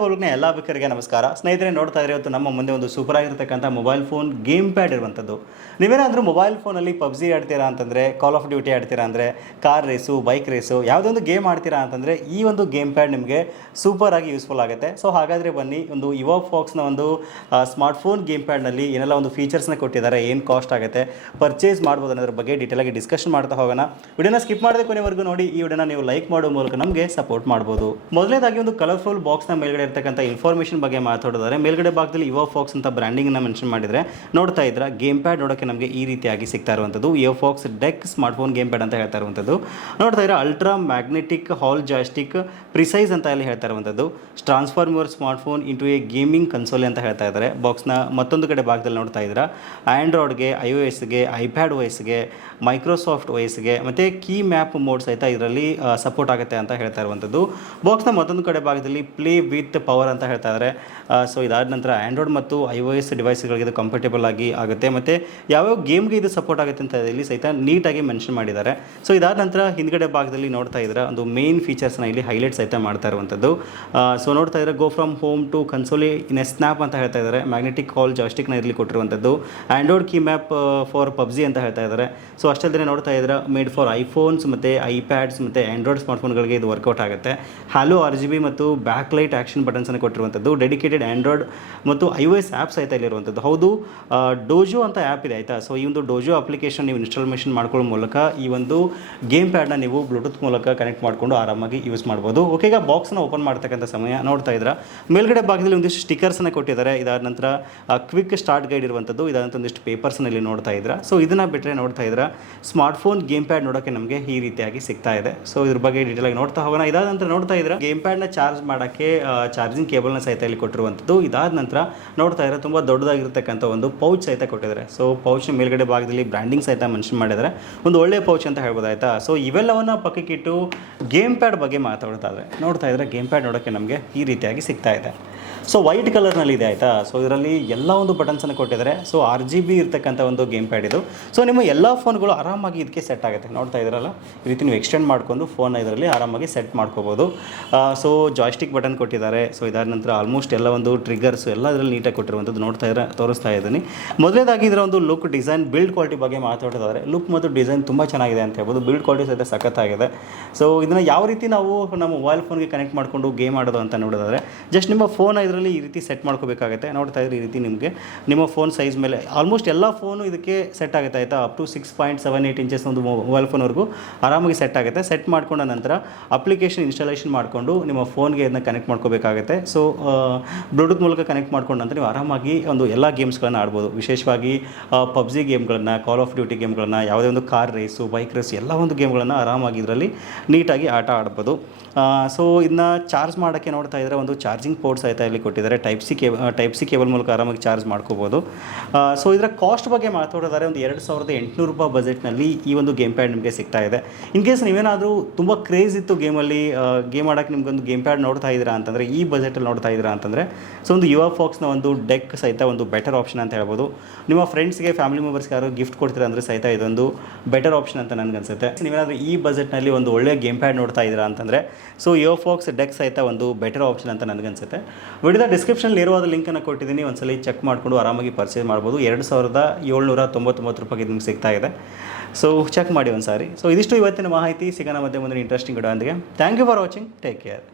ಬೋಲ್ನ ಎಲ್ಲ ಬೇಕಾರಿಗೆ ನಮಸ್ಕಾರ ಸ್ನೇಹಿತರೆ. ನೋಡ್ತಾ ಇದ್ರೆ ಇವತ್ತು ನಮ್ಮ ಮುಂದೆ ಒಂದು ಸೂಪರ್ ಆಗಿರ್ತಕ್ಕಂಥ ಮೊಬೈಲ್ ಫೋನ್ ಗೇಮ್ ಪ್ಯಾಡ್ ಇರುವಂಥದ್ದು. ನೀವೇನಾದರೂ ಮೊಬೈಲ್ ಫೋನಲ್ಲಿ ಪಬ್ಜಿ ಆಡ್ತೀರಾ ಅಂತಂದರೆ, ಕಾಲ್ ಆಫ್ ಡ್ಯೂಟಿ ಆಡ್ತೀರಾ ಅಂದರೆ, ಕಾರ್ ರೇಸು, ಬೈಕ್ ರೇಸು ಯಾವುದೋ ಒಂದು ಗೇಮ್ ಆಡ್ತೀರಾ ಅಂತಂದರೆ ಈ ಒಂದು ಗೇಮ್ ಪ್ಯಾಡ್ ನಿಮಗೆ ಸೂಪರ್ ಆಗಿ ಯೂಸ್ಫುಲ್ ಆಗುತ್ತೆ. ಸೊ ಹಾಗಾದರೆ ಬನ್ನಿ, ಒಂದು EvoFoxನ ಒಂದು ಸ್ಮಾರ್ಟ್ಫೋನ್ ಗೇಮ್ ಪ್ಯಾಡ್ನಲ್ಲಿ ಏನೆಲ್ಲ ಒಂದು ಫೀಚರ್ಸ್ನ ಕೊಟ್ಟಿದ್ದಾರೆ, ಏನು ಕಾಸ್ಟ್ ಆಗುತ್ತೆ, ಪರ್ಚೇಸ್ ಮಾಡ್ಬೋದು ಅನ್ನೋದ್ರ ಬಗ್ಗೆ ಡೀಟೇಲಾಗಿ ಡಿಸ್ಕಷನ್ ಮಾಡ್ತಾ ಹೋಗೋಣ. ವಿಡಿಯೋನ ಸ್ಕಿಪ್ ಮಾಡದೆ ಕೊನೆವರೆಗೂ ನೋಡಿ. ಈ ವಿಡಿಯೋನ ನೀವು ಲೈಕ್ ಮಾಡೋ ಮೂಲಕ ನಮಗೆ ಸಪೋರ್ಟ್ ಮಾಡ್ಬೋದು. ಮೊದಲನೇದಾಗಿ ಒಂದು ಕಲರ್ಫುಲ್ ಬಾಕ್ಸ್ನ ಮೇಲ್ಗಡೆ ಇರತಕ್ಕಂಥ ಇನ್ಫಾರ್ಮೇಷನ್ ಬಗ್ಗೆ ಮಾತಾಡೋದಾದ್ರೆ, ಮೇಲ್ಗಡೆ ಭಾಗದಲ್ಲಿ EvoFox ಅಂತ ಬ್ರ್ಯಾಂಡಿಂಗ್ನ ಮೆನ್ಷನ್ ಮಾಡಿದರೆ ನೋಡ್ತಾ ಇದ್ರೆ ಗೇಮ್ ಪ್ಯಾಡ್ ನೋಡೋಕ್ಕೆ ನಮಗೆ ಈ ರೀತಿಯಾಗಿ ಸಿಗ್ತಾ ಇರುವಂಥದ್ದು EvoFox deck smartphone game pad ಅಂತ ಹೇಳ್ತಾ ಇರುವಂಥದ್ದು. ನೋಡ್ತಾ ಇದ್ರೆ ಅಲ್ಟ್ರಾ ಮ್ಯಾಗ್ನೆಟಿಕ್ ಹಾಲ್ ಜಾಯ್ಸ್ಟಿಕ್ ಪ್ರಿಸೈಸ್ ಅಂತ ಇಲ್ಲಿ ಹೇಳ್ತಾ ಇರುವಂಥದ್ದು. Transform your smartphone into A gaming console ಅಂತ ಹೇಳ್ತಾ ಇದ್ದಾರೆ. ಬಾಕ್ಸ್ನ ಮತ್ತೊಂದು ಕಡೆ ಭಾಗದಲ್ಲಿ ನೋಡ್ತಾ ಇದ್ರೆ ಆ್ಯಂಡ್ರಾಯ್ಡ್ಗೆ, iOSಗೆ, iPad OSಗೆ, ಮೈಕ್ರೋಸಾಫ್ಟ್ OSಗೆ ಮತ್ತು ಕೀ ಮ್ಯಾಪ್ ಮೋಡ್ ಸಹಿತ ಇದರಲ್ಲಿ ಸಪೋರ್ಟ್ ಆಗುತ್ತೆ ಅಂತ ಹೇಳ್ತಾ ಇರುವಂಥದ್ದು. ಬಾಕ್ಸ್ನ ಮತ್ತೊಂದು ಕಡೆ ಭಾಗದಲ್ಲಿ ಪ್ಲೇ ವಿತ್ ಪವರ್ ಅಂತ ಹೇಳ್ತಾ ಇದ್ದಾರೆ. ಸೊ ಇದಾದ ನಂತರ ಆ್ಯಂಡ್ರಾಯ್ಡ್ ಮತ್ತು iOS ಡಿವೈಸ್ಗಳಿಗೆ ಇದು ಕಂಫರ್ಟೇಬಲ್ ಆಗಿ ಆಗುತ್ತೆ ಮತ್ತು ಯಾವ್ಯಾವ ಗೇಮ್ಗೆ ಇದು ಸಪೋರ್ಟ್ ಆಗುತ್ತೆ ಅಂತ ಇಲ್ಲಿ ಸಹಿತ ನೀಟಾಗಿ ಮೆನ್ಷನ್ ಮಾಡಿದ್ದಾರೆ. ಸೊ ಇದಾದ ನಂತರ ಹಿಂದ್ಗಡೆ ಭಾಗದಲ್ಲಿ ನೋಡ್ತಾ ಇದ್ರೆ ಒಂದು ಮೇನ್ ಫೀಚರ್ಸ್ನ ಇಲ್ಲಿ ಹೈಲೈಟ್ ಸಹಿತ ಮಾಡ್ತಾ ಇರುವಂಥದ್ದು. ಸೊ ನೋಡ್ತಾ ಇದ್ರೆ go from home to console in a snap ಅಂತ ಹೇಳ್ತಾ ಇದ್ದಾರೆ. ಮ್ಯಾಗ್ನೆಟಿಕ್ ಹಾಲ್ ಜಾಯ್ಸ್ಟಿಕ್ನ ಇಲ್ಲಿ ಕೊಟ್ಟಿರುವಂಥದ್ದು. Android key map for PUBG ಅಂತ ಹೇಳ್ತಾ ಇದ್ದಾರೆ. ಸೊ ಅಷ್ಟಲ್ಲದೆ ನೋಡ್ತಾ ಇದ್ರೆ ಮೇಡ್ ಫಾರ್ ಐಫೋನ್ಸ್ ಮತ್ತು ಐಪ್ಯಾಡ್ಸ್ ಮತ್ತು ಆ್ಯಂಡ್ರಾಯ್ಡ್ ಸ್ಮಾರ್ಟ್ಫೋನ್ಗಳಿಗೆ ಇದು ವರ್ಕೌಟ್ ಆಗುತ್ತೆ. ಹ್ಯಾಲೋ RGB ಮತ್ತು ಬ್ಯಾಕ್ ಲೈಟ್ ಆ್ಯಕ್ಷನ್ ಬಟನ್ಸನ್ನು ಕೊಟ್ಟಿರುವಂಥದ್ದು. ಡೆಡಿಕೇಟೆಡ್ ಆ್ಯಂಡ್ರಾಯ್ಡ್ ಮತ್ತು iOS ಆ್ಯಪ್ಸ್ ಆಯ್ತಾ ಇಲ್ಲಿರುವಂಥದ್ದು. ಹೌದು, ಡೋಜೋ ಅಂತ ಆ್ಯಪ್ ಇದೆ ಆಯಿತಾ. ಸೊ ಈ ಒಂದು ಡೋಜೋ ಅಪ್ಲಿಕೇಶನ್ ನೀವು ಇನ್ಸ್ಟಾಲೇಷನ್ ಮಾಡ್ಕೊಳ್ಳೋ ಮೂಲಕ ಈ ಒಂದು ಗೇಮ್ ಪ್ಯಾಡ್ನ ನೀವು ಬ್ಲೂಟೂತ್ ಮೂಲಕ ಕನೆಕ್ಟ್ ಮಾಡಿಕೊಂಡು ಆರಾಮಾಗಿ ಯೂಸ್ ಮಾಡ್ಬೋದು. ಓಕೆ, ಈಗ ಬಾಕ್ಸ್ನ ಓಪನ್ ಮಾಡ್ತಕ್ಕಂಥ ಸಮಯ ನೋಡ್ತಾ ಇದ್ರೆ ಮೇಲ್ಗಡೆ ಭಾಗದಲ್ಲಿ ಒಂದಿಷ್ಟು ಸ್ಟಿಕರ್ಸ್ನ ಕೊಟ್ಟಿದ್ದಾರೆ. ಇದಾದ ನಂತರ ಕ್ವಿಕ್ ಸ್ಟಾರ್ಟ್ ಗೈಡ್ ಇರುವಂಥದ್ದು. ಇದಾದ ನಂತರ ಒಂದಿಷ್ಟು ಪೇಪರ್ಸ್ನಲ್ಲಿ ನೋಡ್ತಾ ಇದ್ರೆ. ಸೊ ಇದನ್ನು ಬಿಟ್ಟರೆ ನೋಡ್ತಾ ಇದ್ರೆ ಸ್ಮಾರ್ಟ್ಫೋನ್ ಗೇಮ್ ಪ್ಯಾಡ್ ನೋಡೋಕ್ಕೆ ನಮಗೆ ಈ ರೀತಿಯಾಗಿ ಸಿಗ್ತಾ ಇದೆ. ಸೊ ಇದ್ರ ಬಗ್ಗೆ ಡೀಟೇಲಾಗಿ ನೋಡ್ತಾ ಹೋಗೋಣ. ಇದಾದ ನಂತರ ನೋಡ್ತಾ ಇದ್ರೆ ಗೇಮ್ ಪ್ಯಾಡ್ನ ಚಾರ್ಜ್ ಮಾಡೋಕ್ಕೆ ಚಾರ್ಜಿಂಗ್ ಕೇಬಲ್ನ ಸಹಿತ ಇಲ್ಲಿ ಕೊಟ್ಟಿರುವಂಥದ್ದು. ಇದಾದ ನಂತರ ನೋಡ್ತಾ ಇದ್ರೆ ತುಂಬ ದೊಡ್ಡದಾಗಿರ್ತಕ್ಕಂಥ ಒಂದು ಪೌಚ್ ಸಹಿತ ಕೊಟ್ಟಿದ್ದಾರೆ. ಸೊ ಪೌಚ್ ಮೇಲ್ಗಡೆ ಭಾಗದಲ್ಲಿ ಬ್ರ್ಯಾಂಡಿಂಗ್ ಸಹಿತ ಮೆನ್ಷನ್ ಮಾಡಿದ್ದಾರೆ. ಒಂದು ಒಳ್ಳೆ ಪೌಚ್ ಅಂತ ಹೇಳ್ಬೋದು ಆಯಿತಾ. ಸೊ ಇವೆಲ್ಲವನ್ನು ಪಕ್ಕಕ್ಕಿಟ್ಟು ಗೇಮ್ ಪ್ಯಾಡ್ ಬಗ್ಗೆ ಮಾತಾಡ್ತಾ ಇದ್ದಾರೆ. ನೋಡ್ತಾ ಇದ್ರೆ ಗೇಮ್ ಪ್ಯಾಡ್ ನೋಡೋಕ್ಕೆ ನಮಗೆ ಈ ರೀತಿಯಾಗಿ ಸಿಗ್ತಾ ಇದೆ. ಸೊ ವೈಟ್ ಕಲರ್ನಲ್ಲಿ ಇದೆ ಆಯಿತಾ. ಸೊ ಇದರಲ್ಲಿ ಎಲ್ಲ ಒಂದು ಬಟನ್ಸನ್ನು ಕೊಟ್ಟಿದ್ದಾರೆ. ಸೊ RGB ಇರ್ತಕ್ಕಂಥ ಒಂದು ಗೇಮ್ ಪ್ಯಾಡ್ ಇದು. ಸೊ ನಿಮ್ಮ ಎಲ್ಲ ಫೋನ್ಗಳು ಆರಾಮಾಗಿ ಇದಕ್ಕೆ ಸೆಟ್ ಆಗುತ್ತೆ. ನೋಡ್ತಾ ಇದ್ರಲ್ಲ, ಈ ರೀತಿ ನೀವು ಎಕ್ಸ್ಟೆಂಡ್ ಮಾಡಿಕೊಂಡು ಫೋನ್ ಇದರಲ್ಲಿ ಆರಾಮಾಗಿ ಸೆಟ್ ಮಾಡ್ಕೋಬೋದು. ಸೊ ಜಾಯ್ಸ್ಟಿಕ್ ಬಟನ್ ಕೊಟ್ಟಿದ್ದಾರೆ. ಸೊ ಇದಾದ ನಂತರ ಆಲ್ಮೋಸ್ಟ್ ಎಲ್ಲ ಒಂದು ಟ್ರಿಗರ್ಸ್ ಎಲ್ಲ ಇದರಲ್ಲಿ ನೀಟಾಗಿ ಕೊಟ್ಟಿರುವಂಥದ್ದು ನೋಡ್ತಾ ಇದ್ರೆ ತೋರಿಸ್ತಾ ಇದ್ದೀನಿ. ಮೊದಲೇದಾಗಿ ಇದರ ಒಂದು ಲುಕ್, ಡಿಸೈನ್, ಬಿಲ್ಡ್ ಕ್ವಾಲಿಟಿ ಬಗ್ಗೆ ಮಾತಾಡೋದಾದರೆ ಲುಕ್ ಮತ್ತು ಡಿಸೈನ್ ತುಂಬ ಚೆನ್ನಾಗಿದೆ ಅಂತ ಹೇಳ್ಬೋದು. ಬಿಲ್ಡ್ ಕ್ವಾಲಿಟಿ ಸಹಿತ ಸಖತ್ತಾಗಿದೆ. ಸೊ ಇದನ್ನು ಯಾವ ರೀತಿ ನಾವು ನಮ್ಮ ಮೊಬೈಲ್ ಫೋನ್ಗೆ ಕನೆಕ್ಟ್ ಮಾಡಿಕೊಂಡು ಗೇಮ್ ಆಡೋದು ಅಂತ ನೋಡೋದಾದರೆ ಜಸ್ಟ್ ನಿಮ್ಮ ಫೋನ್ ಇದರಲ್ಲಿ ಈ ರೀತಿ ಸೆಟ್ ಮಾಡ್ಕೋಬೇಕಾಗುತ್ತೆ. ನೋಡ್ತಾ ಇದ್ರೆ ಈ ರೀತಿ ನಿಮಗೆ ನಿಮ್ಮ ಫೋನ್ ಸೈಜ್ ಮೇಲೆ ಆಲ್ಮೋಸ್ಟ್ ಎಲ್ಲ ಫೋನು ಇದಕ್ಕೆ ಸೆಟ್ ಆಗುತ್ತೆ ಆಯಿತಾ. ಅಪ್ ಟು 6.78 ಇಂಚಸ್ ಒಂದು ಮೊಬೈಲ್ ಫೋನ್ವರೆಗೂ ಆರಾಮಾಗಿ ಸೆಟ್ ಆಗುತ್ತೆ. ಸೆಟ್ ಮಾಡ್ಕೊಂಡ ನಂತರ ಅಪ್ಲಿಕೇಶನ್ ಇನ್ಸ್ಟಾಲೇಷನ್ ಮಾಡಿಕೊಂಡು ನಿಮ್ಮ ಫೋನ್ಗೆ ಇದನ್ನ ಕನೆಕ್ಟ್ ಮಾಡ್ಕೋಬೇಕಾಗುತ್ತೆ. ಸೊ ಬ್ಲೂಟೂತ್ ಮೂಲಕ ಕನೆಕ್ಟ್ ಮಾಡ್ಕೊಂಡು ನಂತರ ನೀವು ಆರಾಮಾಗಿ ಒಂದು ಎಲ್ಲ ಗೇಮ್ಸ್ಗಳನ್ನು ಆಡ್ಬೋದು. ವಿಶೇಷವಾಗಿ ಪಬ್ಜಿ ಗೇಮ್ಗಳನ್ನು, ಕಾಲ್ ಆಫ್ ಡ್ಯೂಟಿ ಗೇಮ್ಗಳನ್ನು, ಯಾವುದೇ ಒಂದು ಕಾರ್ ರೇಸು, ಬೈಕ್ ರೇಸು ಎಲ್ಲ ಒಂದು ಗೇಮ್ಗಳನ್ನು ಆರಾಮಾಗಿ ಇದರಲ್ಲಿ ನೀಟಾಗಿ ಆಟ ಆಡ್ಬೋದು. ಸೊ ಇದನ್ನ ಚಾರ್ಜ್ ಮಾಡೋಕ್ಕೆ ನೋಡ್ತಾ ಇದ್ದರೆ ಒಂದು ಚಾರ್ಜಿಂಗ್ ಪೋರ್ಟ್ಸ್ ಆಯಿತಾ ಇಲ್ಲಿ ಕೊಟ್ಟಿದ್ದಾರೆ. ಟೈಪ್ ಸಿ ಕೇಬಲ್ ಮೂಲಕ ಆರಾಮಾಗಿ ಚಾರ್ಜ್ ಮಾಡ್ಕೋಬೋದು. ಸೊ ಇದರ ಕಾಸ್ಟ್ ಬಗ್ಗೆ ಮಾತಾಡೋದಾದ್ರೆ ಒಂದು 2800 ರೂಪಾಯಿ ಬಜೆಟ್ನಲ್ಲಿ ಈ ಒಂದು ಗೇಮ್ ಪ್ಯಾಡ್ ನಿಮಗೆ ಸಿಗ್ತಾ ಇದೆ. ಇನ್ ಕೇಸ್ ನೀವೇನಾದರೂ ತುಂಬ ಕ್ರೇಜ್ ಇತ್ತು ಗೇಮಲ್ಲಿ, ಗೇಮ್ ಆಡೋಕ್ಕೆ ನಿಮಗೊಂದು ಗೇಮ್ ಪ್ಯಾಡ್ ನೋಡ್ತಾ ಇದ್ದೀರಾ ಅಂತಂದರೆ, ಈ ಬಜೆಟಲ್ಲಿ ನೋಡ್ತಾ ಇದ್ದೀರಾ ಅಂತಂದರೆ, ಸೊ ಒಂದು EvoFoxನ ಒಂದು ಡೆಕ್ ಸಹಿತ ಒಂದು ಬೆಟರ್ ಆಪ್ಷನ್ ಅಂತ ಹೇಳ್ಬೋದು. ನಿಮ್ಮ ಫ್ರೆಂಡ್ಸ್ಗೆ, ಫ್ಯಾಮಿಲಿ ಮೆಂಬರ್ಸ್ಗೆ ಯಾರು ಗಿಫ್ಟ್ ಕೊಡ್ತೀರಾ ಅಂದರೆ ಸಹಿತ ಇದೊಂದು ಬೆಟರ್ ಆಪ್ಷನ್ ಅಂತ ನನಗನ್ಸುತ್ತೆ. ನೀವೇನಾದರೂ ಈ ಬಜೆಟ್ನಲ್ಲಿ ಒಂದು ಒಳ್ಳೆಯ ಗೇಮ್ ಪ್ಯಾಡ್ ನೋಡ್ತಾ ಇದ್ದೀರಾ ಅಂತಂದರೆ ಸೊ EvoFox ಡೆಕ್ ಸಹಿತ ಒಂದು ಬೆಟರ್ ಆಪ್ಷನ್ ಅಂತ ನನಗನ್ಸುತ್ತೆ. ವಿಡಿಯೋದ ಡಿಸ್ಕ್ರಿಪ್ಷನಲ್ಲಿ ಇರುವಾದ ಲಿಂಕನ್ನು ಕೊಟ್ಟಿದ್ದೀನಿ. ಒಂದ್ಸಲ ಚೆಕ್ ಮಾಡಿಕೊಂಡು ಆರಾಮಾಗಿ ಪರ್ಚೇಸ್ ಮಾಡ್ಬೋದು. 2799 ರೂಪಾಯಿಗೆ ನಿಮ್ಗೆ ಸಿಗ್ತಾ ಇದೆ. ಸೊ ಚೆಕ್ ಮಾಡಿ ಒಂದು ಸಾರಿ. ಸೊ ಇದಿಷ್ಟು ಇವತ್ತಿನ ಮಾಹಿತಿ. ಸಿಗೋಣ ಮತ್ತೆ ಮುಂದಿನ ಇಂಟ್ರೆಸ್ಟಿಂಗ್ ವಿಡಿಯೋ ಅಂದಿಗೆ. Thank you for watching. Take care.